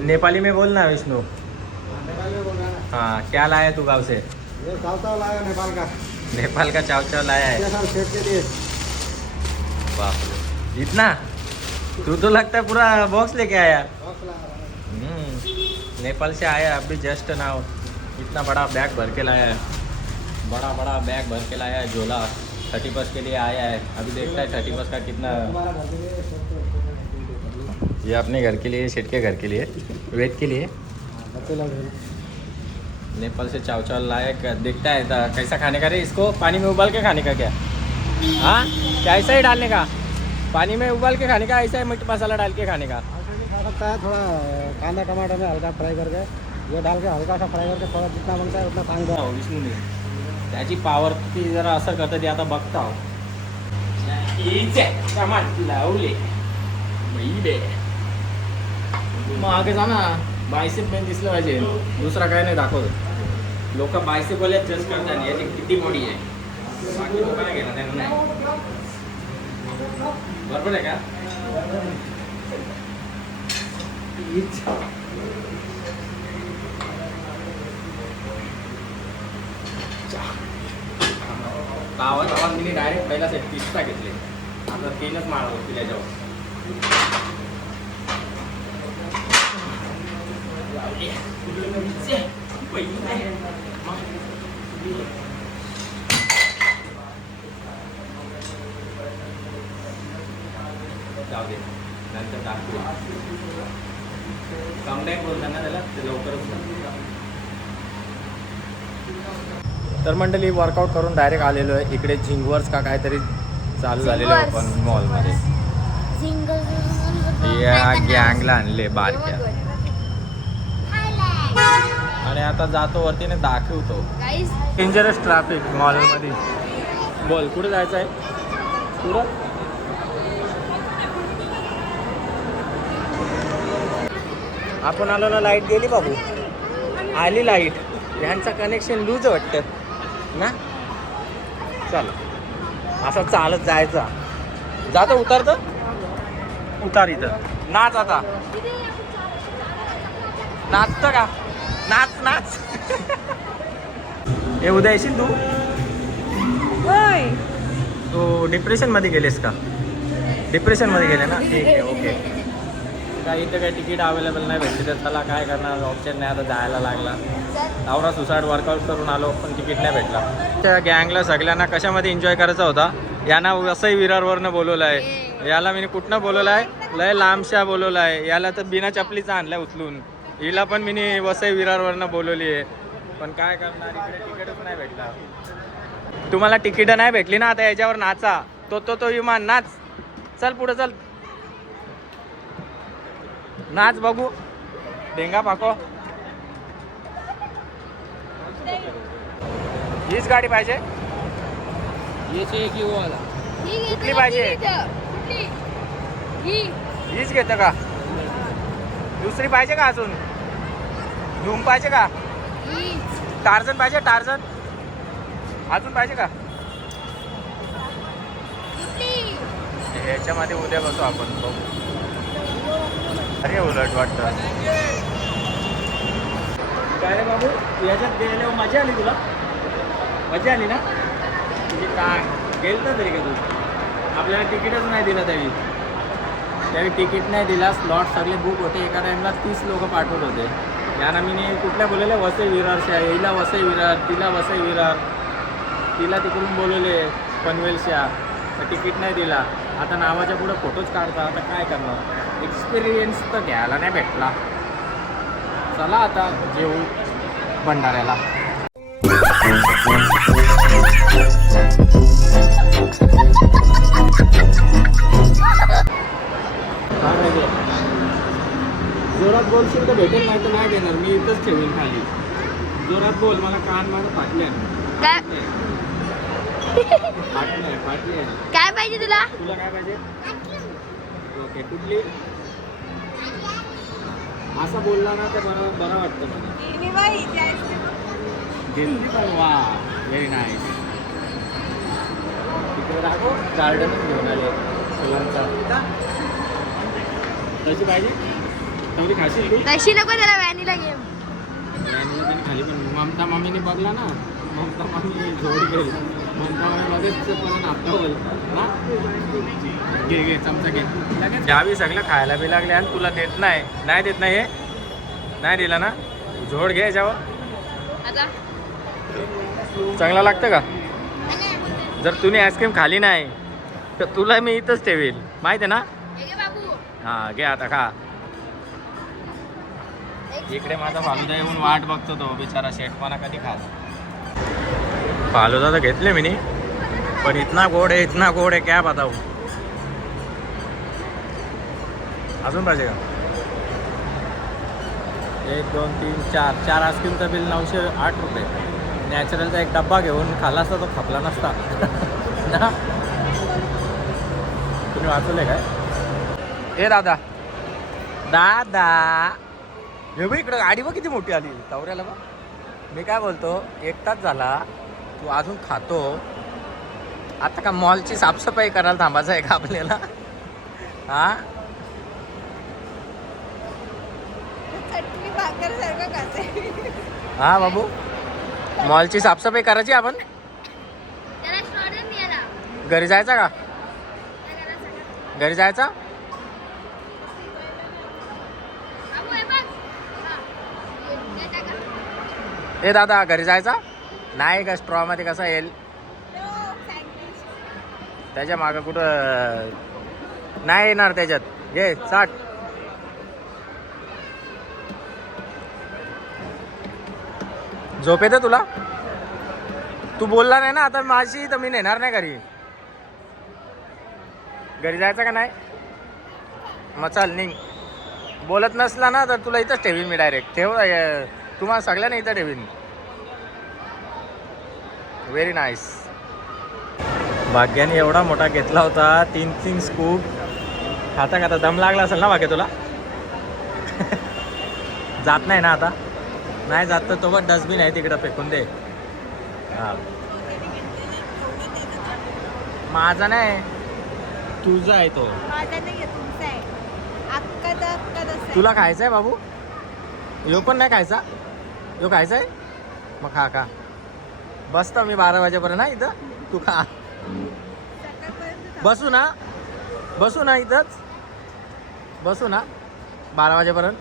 नेपाली में बोलना विष्णु। नेपाल में बोल रहा है। हाँ, क्या लाया तू गाँव से? ये चावल लाया नेपाल का। नेपाल का चाव चाव लाया है। सर सेट के लिए। बाप रे, इतना? तू तो लगता है पूरा बॉक्स लेके आया। बॉक्स लाया। नेपाल से आया अभी जस्ट नाउ। इतना बड़ा बैग भर के लाया है, बड़ा बड़ा बैग भर के लाया है झोला। 31 के लिए आया है। अभी देखता है 31 का कितना। तुम्हारा घर के लिए सब ये अपने घर के लिए, सेठ के घर के लिए, वेट के लिए बच्चे लोग हैं। नेपाल से चाव चावल लाया। देखता है कैसा खाने का रे इसको। पानी में उबाल के खाने का क्या? हाँ, क्या ऐसा ही डालने का? पानी में उबाल के खाने का, ऐसा ही मीट मसाला डाल के खाने का? ऐसे भी खा सकता है, थोड़ा कांदा टमाटर में हल्का फ्राई करके, ये डाल के हल्का सा फ्राई करके थोड़ा जितना बनता है उतना सांग दो। विष्णूने त्याची पावरती जरा असर करते ते आता बघता हो. लावले मागे जा ना. बायसेप मेन दिसलं पाहिजे, दुसरा काय नाही दाखवत. लोक बायसेप वाले जज करतात याची किती बॉडी आहे, बाकी लोक काय घेणार त्यांना नाही. बरोबर आहे का? गावात मी डायरेक्ट पहिला सेट 30चा घेतले. आता 3च माळ होती त्याच्यावर. जाऊ दे, नंतर टाकू. कमबॅक बोलतात ना त्याला, ते लवकरच. तर मंडळी वर्कआउट करून डायरेक्ट आलेलो आहे इकडे. झिंगवर्स का काहीतरी चालू झालेलं आहे पण मॉलमध्ये. या गँगला आणले बारक्या आणि आता जातो वरतीने दाखवतो. डेंजरस ट्रॅफिक मॉलमध्ये. बोल कुठे जायचं आहे? कुठं? आपण आलो ना, लाईट गेली बाबू. आली लाईट. यांचा कनेक्शन लूज वाटतं ना. चल असं चालत जायचं. जातं उतरतं, उतार इथं. नाच आता. नाचतं का? नाच नाच. हे उद्या येशील तू? तू डिप्रेशनमध्ये गेलेस का? डिप्रेशनमध्ये गेले ना. ठीक आहे, ओके. काय इथं काही तिकीट अवेलेबल नाही भेटली तर चला काय करणार, ऑप्शन नाही. आता जायला लागला. आवरा सुसाट वर्कआउट करून आलो पण तिकीट नाही भेटला. त्या गँगला सगळ्यांना कशामध्ये एन्जॉय करायचा होता. यांना वसई विरारवरनं बोलवलं आहे. याला मी कुठनं बोलवलं आहे? लय लांबशा बोलवलं आहे. याला तर बिना चपलीचा आणलाय उचलून. हिला पण मी वसई विरारवरनं बोलवली आहे. पण काय करणार, इकडे तिकीटच नाही भेटला. तुम्हाला तिकीटं नाही भेटली ना, आता याच्यावर नाचा. तो विमान नाच. चल पुढं चल, नाच बघू. डेंगा पाको. हीच गाडी पाहिजे? कुठली पाहिजे? हीच घेतं का? दुसरी पाहिजे का अजून? धूम पाहिजे का? टार्झन पाहिजे? टार्झन अजून पाहिजे का? ह्याच्यामध्ये उद्या बसू आपण, बघू. अरे उलट वाटतं. काय रे बाबू, याच्यात गेल्यावर मजा आली तुला? मजा आली ना? म्हणजे काय गेलं तरी का तू? आपल्याला तिकीटच नाही दिलं त्यावेळी तिकीट नाही दिला. स्लॉट सगळे बुक होते. एका टाईमला 30 लोक पाठवत होते. यानं मी कुठल्या बोलवले? वसई विरारशा. हिला वसई विरार, तिला वसई विरार, तिला तिकडून बोलवले पनवेलशा. तिकीट नाही दिला. आता नावाच्या पुढे फोटोच काढता. आता काय करणार? एक्सपिरियन्स तर घ्यायला नाही भेटला. चला आता जेवू भंडाऱ्याला. जोरात बोलशील तर भेटेल, नाही तर नाही देणार. मी इथंच ठेवेन खाली. जोरात बोल, मला कान माझं फाटले. काय पाहिजे तुला? तुला काय पाहिजे? ओके, कुठली? असं बोलला ना तर बरं वाटतं मला. दिल्ली पण वा, व्हेरी नाईस. तिकडे दाखव, गार्डनच घेऊन आले फुलांचा. कशी पाहिजे? तेवढी खाशील तू तशी नको त्याला व्हॅनिला घे. व्हॅनिला तरी खाली पण ममता मामीने बघला ना, ममता मामी जोड गेली, ममता मामी लगेच परत आपटवलं ना. घे घे चमचा घे. द्यावी सगळं खायला बी लागले आणि तुला देत नाही देत नाही हे नाही दिला ना. झोड घे याच्यावर. आता चांगला लागतं का? जर तुम्ही आईस्क्रीम खाली नाही तर तुला मी इथंच ठेवेल, माहिती आहे ना. हे घे बाबू. हा घे आता खा. इकडे माझा फालुदा येऊन वाट बघतो तो बिचारा शेटपणा कधी खा. फालुदा तर घेतले मी, पण इतना गोड आहे क्या बताऊ. अजून पाहिजे का? 1 2 3 4 आईस्क्रीमचं बिल 908 रुपये. नॅचरलचा एक डब्बा घेऊन खाला असता तो खपला नसता ना. तुम्ही वाचवले काय? ए दादा दादा हे बघ इकडं गाडी बघ किती मोठी आली तावऱ्याला बघ. मी काय बोलतो, 1 तास झाला तू अजून खातो. आता का मॉलची साफसफाई करायला थांबायचं आहे का आपल्याला? हा चटणी भाकर सारखं खाते. हा बाबू, मॉलची साफसफाई करायची आपण. त्याला स्टॉर्डर नाही आला. घरी जायचा का? घरी जायचा. बाबू हे बघ. हा. हे टाका. ए दादा घरी जायचा नाही का? स्ट्रॉ मध्ये कसा येईल त्याच्या मागं कुठं नाही येणार त्याच्यात. घे 60. झोप येते तुला? तू बोलला नाही ना आता माझी, तर मी नेणार नाही घरी. घरी जायचं का नाही? मग चल निघ. बोलत नसला ना तर तुला इथंच ठेवीन मी डायरेक्ट. ठेव तुम्हाला सगळ्यांना इथं ठेवीन. Very nice. भाग्याने एवढा मोठा घेतला होता 3 स्कूप. खाता खाता दम लागला असेल ना भाग्य तुला? जात नाही ना आता? नाही जात तर तो पण डस्टबिन आहे तिकडं फेकून दे. हा माझा नाही तुझा आहे तो. माझा नाही तुमचा आहे. अक्का तुला खायचा आहे बाबू? यो पण नाही खायचा? यो खायचा आहे? मग खा खा. बसतो मी 12 वाजेपर्यंत ना इथं. तू खा. बसू ना इथंच बसू ना 12 वाजेपर्यंत.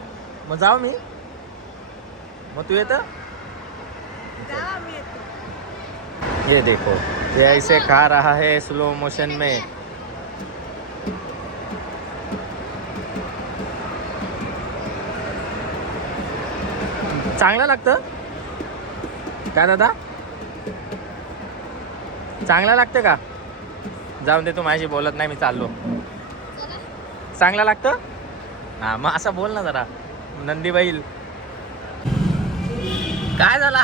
मग जाऊ मी. मग तू येतं? ये देखो ये ऐसे खा रहा है स्लो मोशन में. चांगलं लागतं का दादा? चांगलं लागतं का? जाऊन दे, तू माझ्याशी बोलत नाही, मी चाललो. चांगलं लागतं? हा मग असं बोल ना जरा. नंदी बैल काय झाला?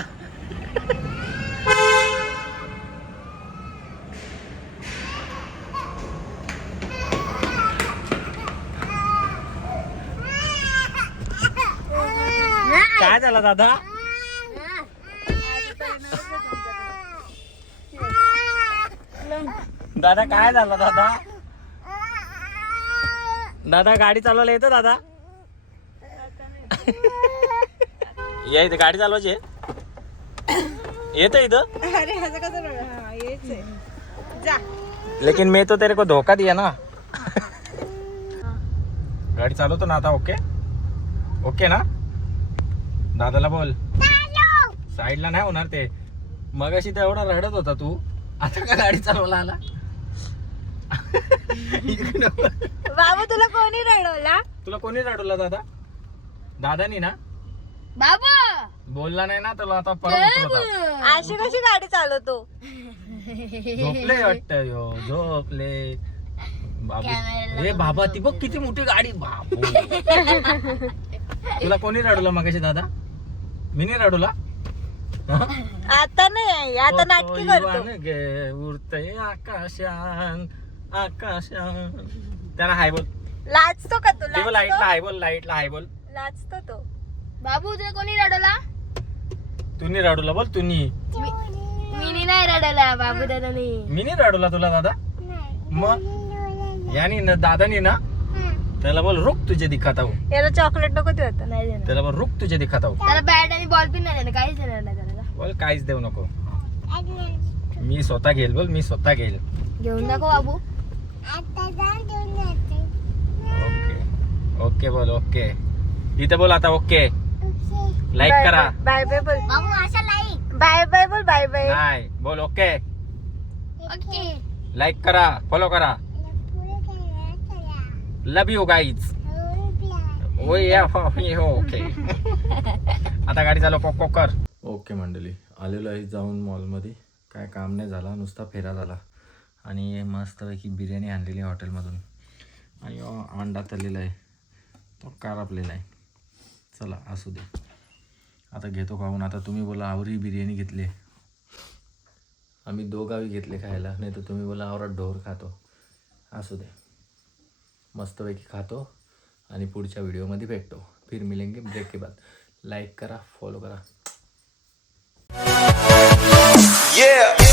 काय झालं दादा? दादा काय झालं दादा? दादा गाडी चालवायला येतं दादा? या इथे गाडी चालवायची येतं इथं. अरे ह्याचं कसं यायचंय जा. लेकिन मैं तो तेरे को धोखा दिया ना. गाडी चालवतो ना आता. ओके ओके ना? दादाला बोल. साईडला नाही होणार ते. मगाशी तर एवढा रडत होता तू, आता का गाडी चालवायला आला? बाबू तुला कोणी रडवला? तुला कोणी रडवला दादा? दादानी ना? बाबू बोलला नाही ना तुला आता परत उतरवता. अशी कशी गाडी चालवतो? झोपले वाटतं यो, झोपले बाबू. ए बाबा ती बघ किती मोठी गाडी बाबू. तुला कोणी रडवलं मगाशी दादा? मी नाही रडवला. आता नाही, आता नाटकी करतो. उडतय आकाशान आकाशान. त्याला हाय बोल. लाजतो का तू? ते बोल लाईटला हाय बोल. लाईटला हाय बोल. लाजतो तो. बाबू तुला कोणी रडवला? तू नाही रडवला बोल. तू नी. मी नाही रडवला बाबू दादानी. मी नाही रडवला तुला दादा? मग यानी ना दादानी ना. त्याला बोल रुक तुझे दिखाता हूँ. याला चॉकलेट नको ते होतं नाही देणार. त्याला बोल रुक तुझे दिखाता हूँ. त्याला बॅट आणि बॉल पण नाही देणार काहीच देणार नाही त्याला बोल काहीच देऊ नको. मी स्वतः घेईल बोल मी स्वतः घेईल. घेऊन दाखव बाबू. ओके ओके बोल ओके. इथे बोल आता ओके. लाईक करा. बाय बाय बोल बाबू अशा लाईक बाय बाय बोल बाय बाय नाही बोल ओके. ओके लाईक करा फॉलो करा. लव यू गाईज. ओके. आता गाडी चालव कोक कर. ओके मंडळी आलेलो आहे जाऊन मॉलमध्ये. काय काम नाही झाला नुसता फेरा झाला आणि मस्तपैकी बिर्याणी आणलेली आहे हॉटेलमधून आणि अंडा तळलेला आहे तो कारपलेला आहे. चला असू दे आता घेतो खाऊन. आता तुम्ही बोला आवरी बिर्याणी घेतली. आम्ही दोघावी घेतले खायला नाही तर तुम्ही बोला आवरात ढोर खातो. असू दे मस्तपैकी खातो आणि पुढच्या व्हिडिओमध्ये भेटतो. फिर मिलेंगे ब्रेक के बाद. लाईक करा फॉलो करा. Yeah.